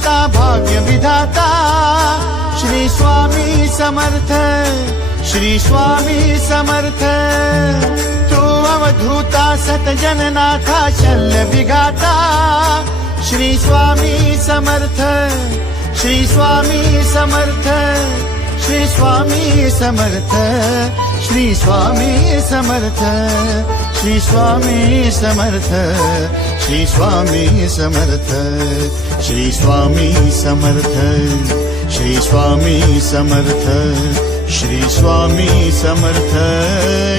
माता भाग्य विधाता श्री स्वामी समर्थ, श्री स्वामी समर्थ। तू अवधूता सतजननाथा शल्य विघाता श्री स्वामी समर्थ, श्री स्वामी समर्थ, श्री स्वामी समर्थ, श्री स्वामी समर्थ, श्री स्वामी समर्थ, श्री स्वामी समर्थ, श्री स्वामी समर्थ, श्री स्वामी समर्थ, श्री स्वामी समर्थ,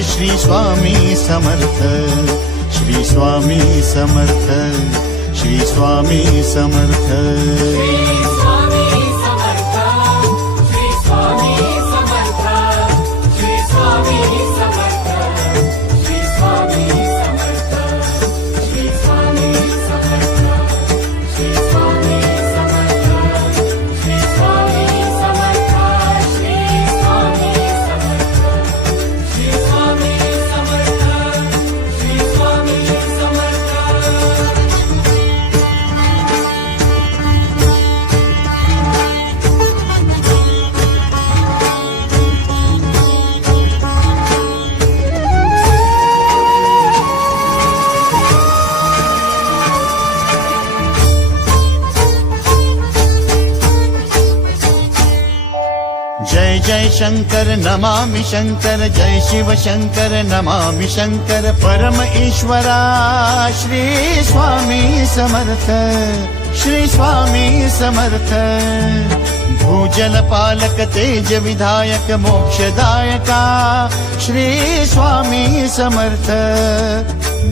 श्री स्वामी समर्थ, श्री स्वामी समर्थ, श्री स्वामी समर्थ। जय जय शंकर नमामि शंकर, जय शिव शंकर नमामि शंकर। परम ईश्वरा श्री स्वामी समर्थ, श्री स्वामी समर्थ। भूजल पालक तेज विधायक मोक्षदायका श्री स्वामी समर्थ,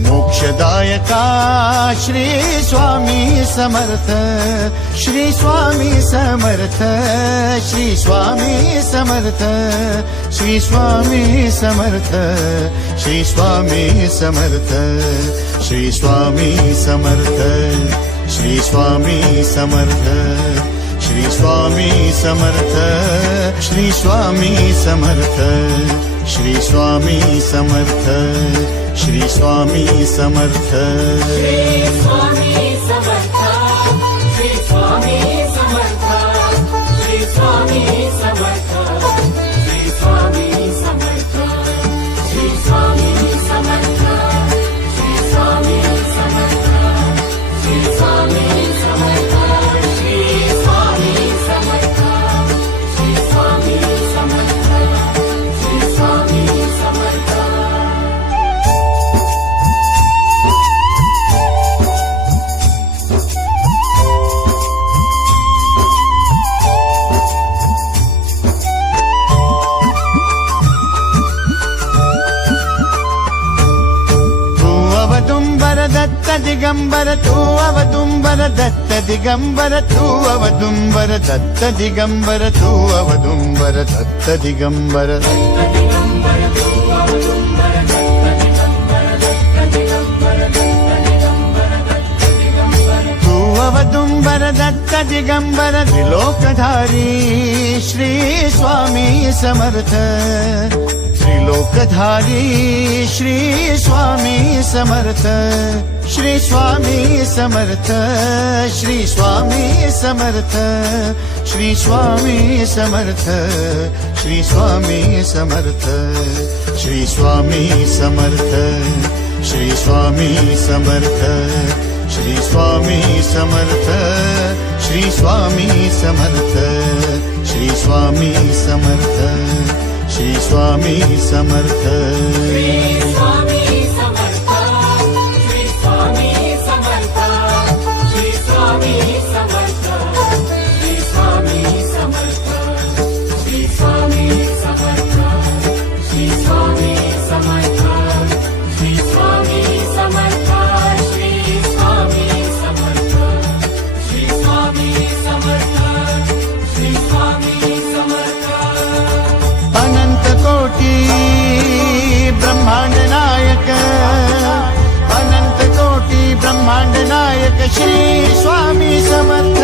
मोक्षदायका श्री स्वामी समर्थ, श्री स्वामी समर्थ, श्री स्वामी समर्थ, श्री स्वामी समर्थ, श्री स्वामी समर्थ, श्री स्वामी समर्थ, श्री स्वामी समर्थ, श्री स्वामी समर्थ, श्री स्वामी समर्थ, श्री स्वामी समर्थ, श्री स्वामी समर्थ। श्री स्वामी समर्थ, श्री स्वामी समर्थ, श्री स्वामी समर्थ, श्री स्वामी समर्थ, श्री स्वामी समर्थ, श्री स्वामी समर्थ, श्री स्वामी समर्थ, श्री स्वामी समर्थ, श्री स्वामी समर्थ, श्री स्वामी समर्थ। दत्त दिगंबर तू अवदुंबर दत्त दिगंबर तू अवदुंबर दत्त दिगंबर तू अवदुंबर दत्त दिगंबर। तू अवदुंबर दत्त दिगंबर त्रिलोकधारी श्री स्वामी समर्थ, त्रिलोकधारी श्री स्वामी समर्थ, श्री स्वामी समर्थ, श्री स्वामी समर्थ, श्री स्वामी समर्थ, श्री स्वामी समर्थ, श्री स्वामी समर्थ, श्री स्वामी समर्थ, श्री स्वामी समर्थ, श्री स्वामी समर्थ, श्री स्वामी समर्थ, श्री स्वामी समर्थ। श्री स्वामी समर्थ, श्री स्वामी समर्थ, श्री स्वामी समर्थ, श्री स्वामी समर्थ, श्री स्वामी समर्थ, श्री स्वामी समर्थ, श्री स्वामी समर्थ, श्री स्वामी समर्थ, श्री स्वामी समर्थ, श्री स्वामी समर्थ। अनंत कोटी ब्रह्मांड नायक, अनंत कोटी ब्रह्मांड नायक श्री स्वामी समर्थ,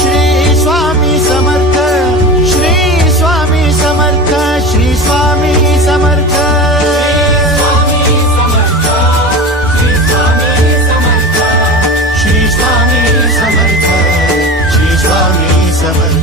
श्री स्वामी समर्थ, श्री स्वामी समर्थ, श्री स्वामी समर्थ। श्री स्वामी समर्थ, श्री समर्थ